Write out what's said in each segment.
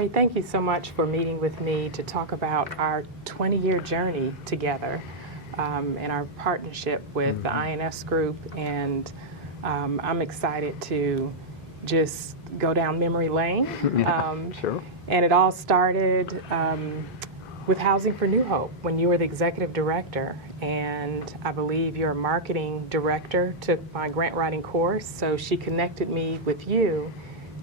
Terry, thank you so much for meeting with me to talk about our 20-year journey together and our partnership with the INS group. And I'm excited to just go down memory lane. Sure. And it all started with Housing for New Hope when you were the executive director. And I believe your marketing director took my grant writing course, so she connected me with you.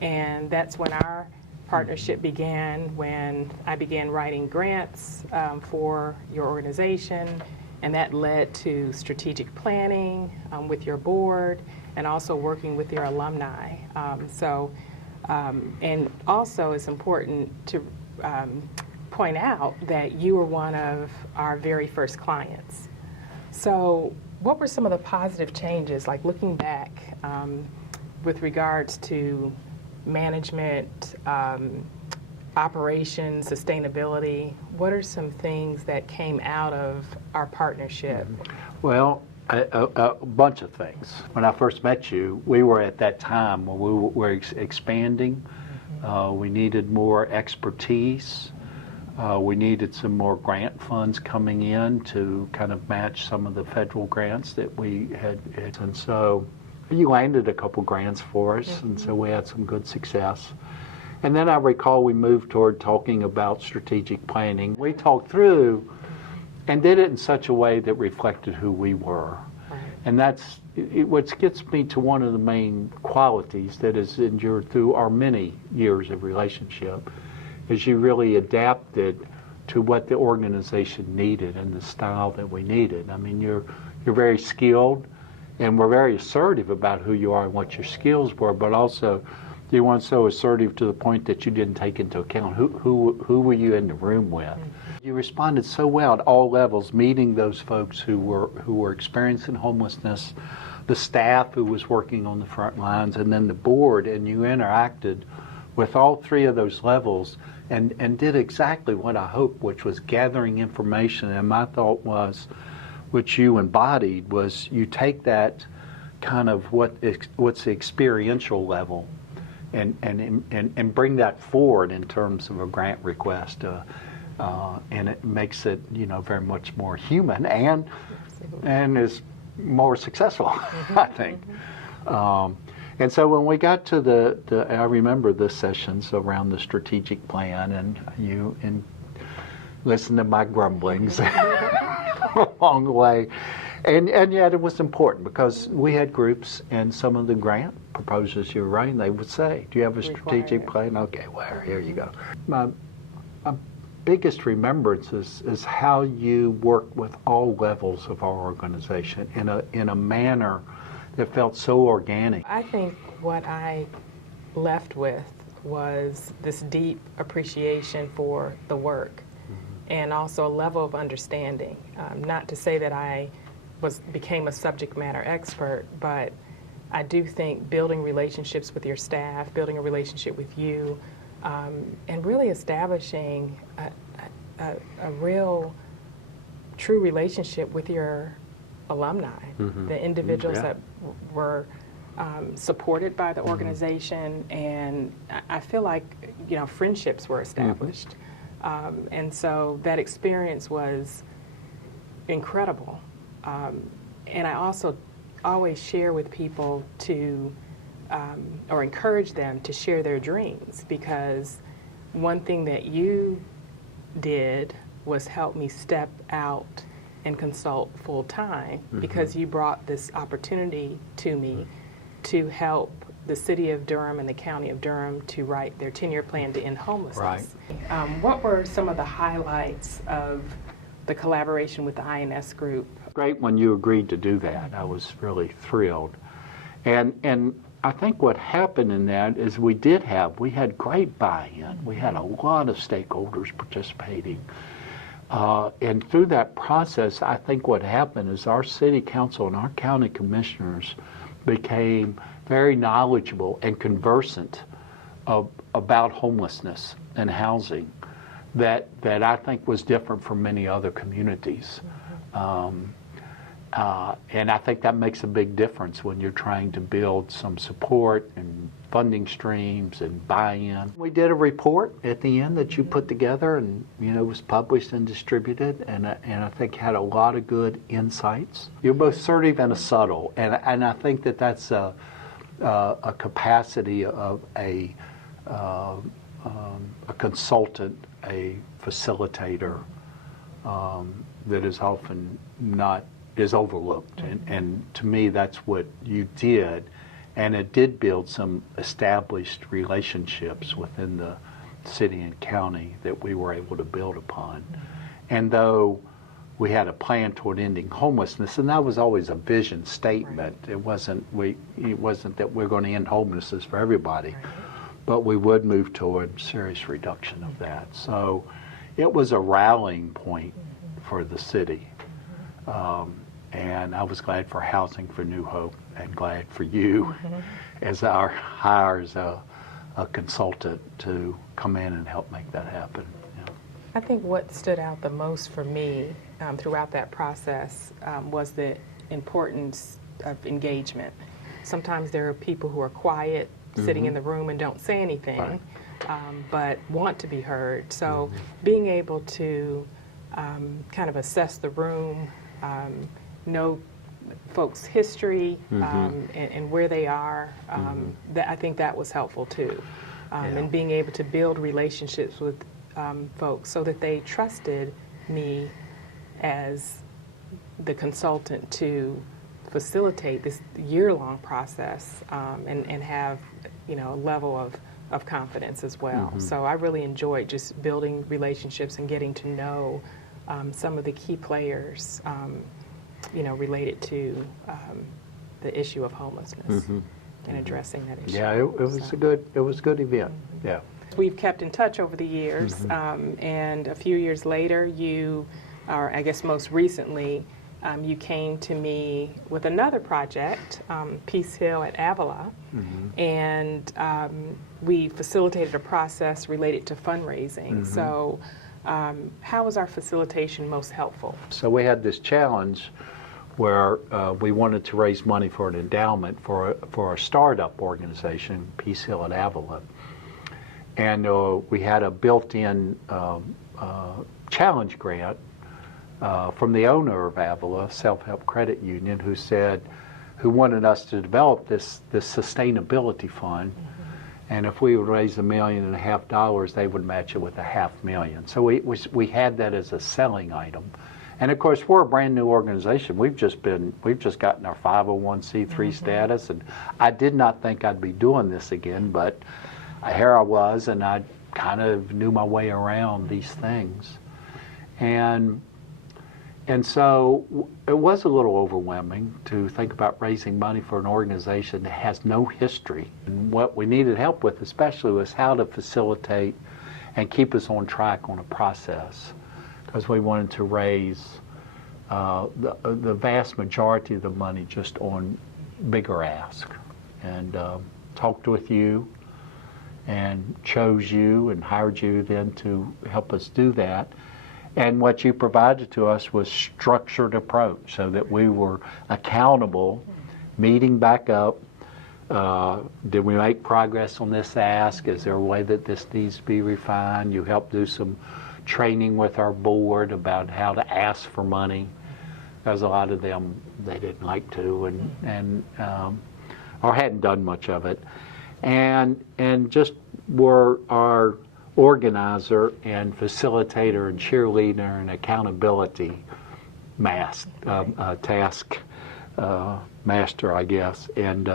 And that's when our partnership began, when I began writing grants for your organization, and that led to strategic planning with your board and also working with your alumni. And also it's important to point out that you were one of our very first clients. So what were some of the positive changes, like looking back with regards to management, operations, sustainability? What are some things that came out of our partnership? Well, a bunch of things. When I first met you, we were at that time when we were expanding. We needed more expertise. We needed some more grant funds coming in to kind of match some of the federal grants that we had. And so you landed a couple grants for us, and so we had some good success. And then I recall we moved toward talking about strategic planning. We talked through and did it in such a way that reflected who we were. Right. And that's what gets me to one of the main qualities that has endured through our many years of relationship, is you really adapted to what the organization needed and the style that we needed. I mean, you're very skilled, and we're very assertive about who you are and what your skills were, but also you weren't so assertive to the point that you didn't take into account who were you in the room with. You responded so well at all levels, meeting those folks who were experiencing homelessness, the staff who was working on the front lines, and then the board, and you interacted with all three of those levels and did exactly what I hoped, which was gathering information. And my thought was, which you embodied, was you take that kind of what's the experiential level and bring that forward in terms of a grant request, and it makes it very much more human and is more successful, I think. And so when we got to I remember the sessions around the strategic plan, and you listened to my grumblings along the way. And yet it was important because we had groups, and some of the grant proposals you were writing, they would say, do you have a strategic plan? Okay, well, here you go. My biggest remembrance is how you work with all levels of our organization in a manner that felt so organic. I think what I left with was this deep appreciation for the work, and also a level of understanding. Not to say that I became a subject matter expert, but I do think building relationships with your staff, building a relationship with you, and really establishing a real, true relationship with your alumni, the individuals that were supported by the organization, and I feel like friendships were established, and so that experience was incredible. And I also always share with people to, or encourage them to share their dreams, because one thing that you did was help me step out and consult full time, because you brought this opportunity to me to help the city of Durham and the county of Durham to write their 10-year plan to end homelessness. Right. What were some of the highlights of the collaboration with the INS group? Great when you agreed to do that. I was really thrilled. And I think what happened in that is we had great buy-in. We had a lot of stakeholders participating. And through that process, I think what happened is our city council and our county commissioners became very knowledgeable and conversant about homelessness and housing that I think was different from many other communities. And I think that makes a big difference when you're trying to build some support and funding streams and buy-in. We did a report at the end that you put together and, was published and distributed, and I think had a lot of good insights. You're both assertive and subtle, and I think that's a capacity of a consultant, a facilitator, that is often is overlooked. And to me, that's what you did. And it did build some established relationships within the city and county that we were able to build upon. And though we had a plan toward ending homelessness, and that was always a vision statement. It wasn't that we're going to end homelessness for everybody, but we would move toward serious reduction of that. So it was a rallying point for the city. And I was glad for Housing for New Hope and glad for you as our hires a consultant to come in and help make that happen. Yeah. I think what stood out the most for me throughout that process was the importance of engagement. Sometimes there are people who are quiet, sitting in the room and don't say anything, but want to be heard. So being able to kind of assess the room, know folks' history and where they are, I think that was helpful too. And being able to build relationships with folks so that they trusted me as the consultant to facilitate this year-long process and have a level of confidence as well. So I really enjoyed just building relationships and getting to know some of the key players related to the issue of homelessness and addressing that issue. Yeah, it was a good event. Yeah. We've kept in touch over the years, and a few years later, or I guess most recently, you came to me with another project, Peace Hill at Avila, and we facilitated a process related to fundraising. So how was our facilitation most helpful? So we had this challenge where we wanted to raise money for an endowment for a startup organization, Peace Hill at Avila. And we had a built-in challenge grant from the owner of Avila, Self-Help Credit Union, who wanted us to develop this sustainability fund. And if we would raise $1.5 million, they would match it with $500,000. So we had that as a selling item. And of course, we're a brand new organization. We've just gotten our 501c3 status, and I did not think I'd be doing this again, but here I was, and I kind of knew my way around these things. And so it was a little overwhelming to think about raising money for an organization that has no history. And what we needed help with especially was how to facilitate and keep us on track on a process, because we wanted to raise the vast majority of the money just on bigger ask. And talked with you and chose you and hired you then to help us do that. And what you provided to us was structured approach so that we were accountable, meeting back up. Did we make progress on this ask? Is there a way that this needs to be refined? You helped do some training with our board about how to ask for money, because a lot of them, they didn't like to or hadn't done much of it. And just were our organizer and facilitator and cheerleader and accountability task master, I guess. And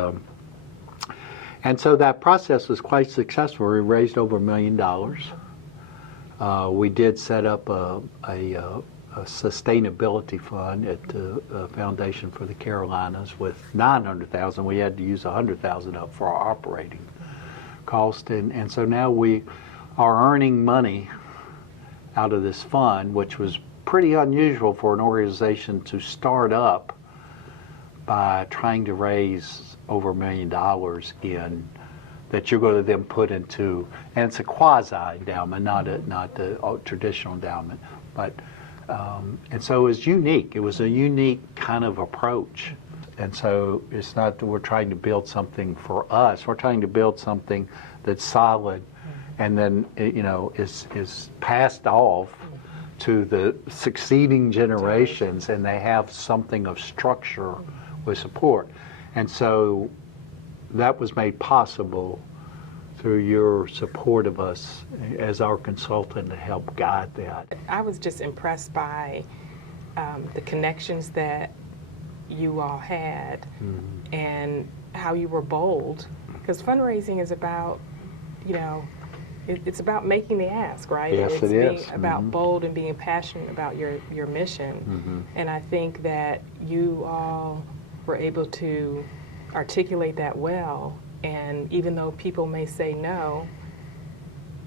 so that process was quite successful. We raised over $1 million. We did set up a sustainability fund at the Foundation for the Carolinas with $900,000. We had to use $100,000 up for our operating cost, and so now we are earning money out of this fund, which was pretty unusual for an organization to start up by trying to raise over $1 million that you're going to then put into, and it's a quasi endowment, not the traditional endowment, but And so it was unique. It was a unique kind of approach. And so it's not that we're trying to build something for us. We're trying to build something that's solid and then, is passed off to the succeeding generations, and they have something of structure with support. And so that was made possible through your support of us as our consultant to help guide that. I was just impressed by the connections that you all had and how you were bold, because fundraising is about, it's about making the ask, right? Yes, it's it being is. about bold and being passionate about your mission. And I think that you all were able to articulate that well. And even though people may say no,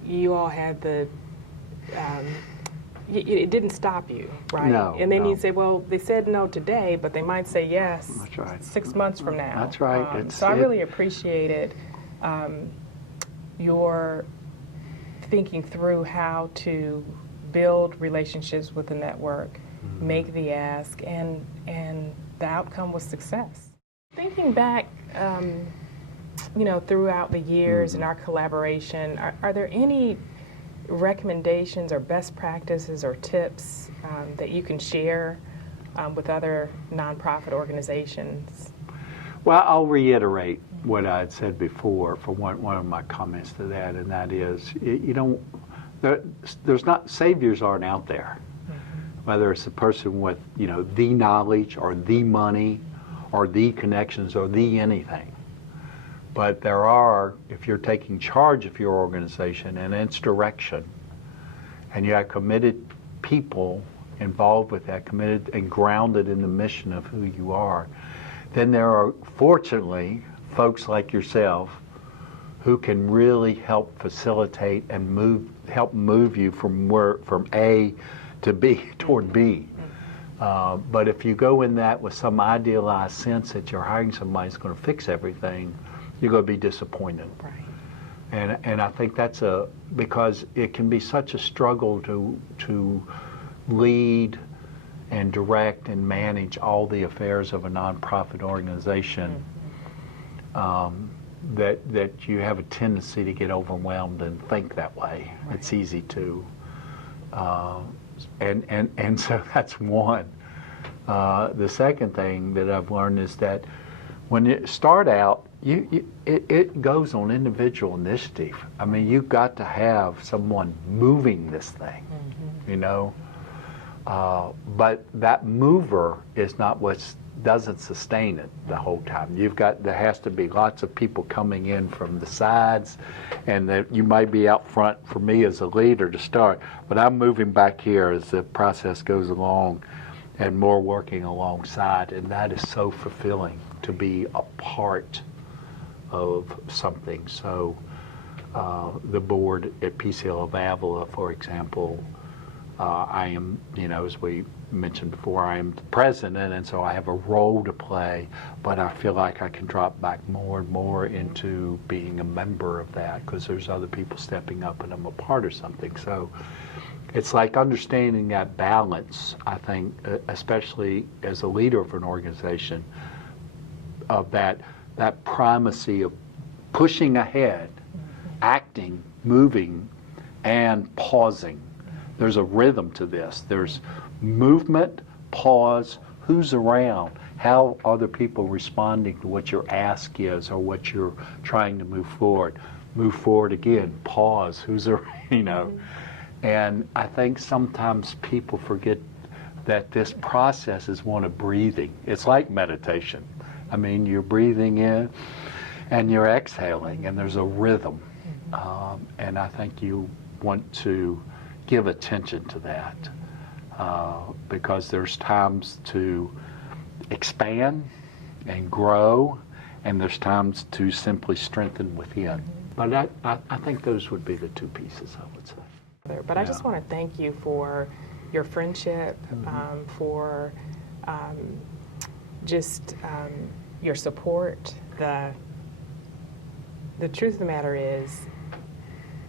you all had the, it didn't stop you, right? No, and then no. you'd say, well, they said no today, but they might say yes. That's right. 6 months from now. That's right. So I really appreciated your thinking through how to build relationships with the network, make the ask, and the outcome was success. Thinking back, throughout the years in our collaboration, are there any recommendations or best practices or tips that you can share with other nonprofit organizations? Well, I'll reiterate what I had said before for one of my comments to that, and that is, there's not, saviors aren't out there. Whether it's a person with, the knowledge or the money or the connections or the anything. But there are, if you're taking charge of your organization and its direction, and you have committed people involved with that, committed and grounded in the mission of who you are, then there are, fortunately, folks like yourself who can really help facilitate and help move you from A to B toward B. But if you go in that with some idealized sense that you're hiring somebody who's going to fix everything, you're going to be disappointed. Right. And I think that's because it can be such a struggle to lead and direct and manage all the affairs of a nonprofit organization, that you have a tendency to get overwhelmed and think that way. Right. It's easy to. And so that's one. The second thing that I've learned is that when you start out, it goes on individual initiative. I mean, you've got to have someone moving this thing, but that mover is not what doesn't sustain it the whole time. There has to be lots of people coming in from the sides, and that you might be out front for me as a leader to start, but I'm moving back here as the process goes along and more working alongside, and that is so fulfilling to be a part of something. So the board at PCL of Avila, for example, I am, as we mentioned before, I am the president, and so I have a role to play, but I feel like I can drop back more and more into being a member of that because there's other people stepping up and I'm a part of something. So it's like understanding that balance, I think, especially as a leader of an organization, of that primacy of pushing ahead, acting, moving, and pausing. There's a rhythm to this. There's movement, pause, who's around, how other people responding to what your ask is or what you're trying to move forward. Move forward again, pause, who's around, And I think sometimes people forget that this process is one of breathing. It's like meditation. I mean, you're breathing in and you're exhaling, and there's a rhythm. And I think you want to give attention to that because there's times to expand and grow, and there's times to simply strengthen within. But I think those would be the two pieces, I would say. But I just want to thank you for your friendship, for just your support. The truth of the matter is,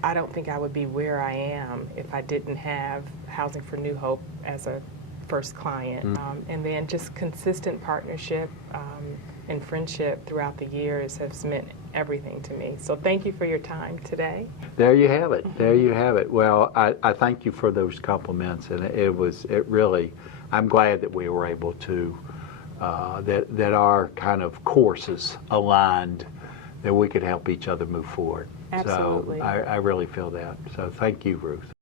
I don't think I would be where I am if I didn't have Housing for New Hope as a first client. And then just consistent partnership and friendship throughout the years has meant everything to me. So thank you for your time today. There you have it. There you have it. Well, I thank you for those compliments, and it really, I'm glad that we were able to, that our kind of courses aligned, that we could help each other move forward. Absolutely. So I really feel that. So thank you, Ruth.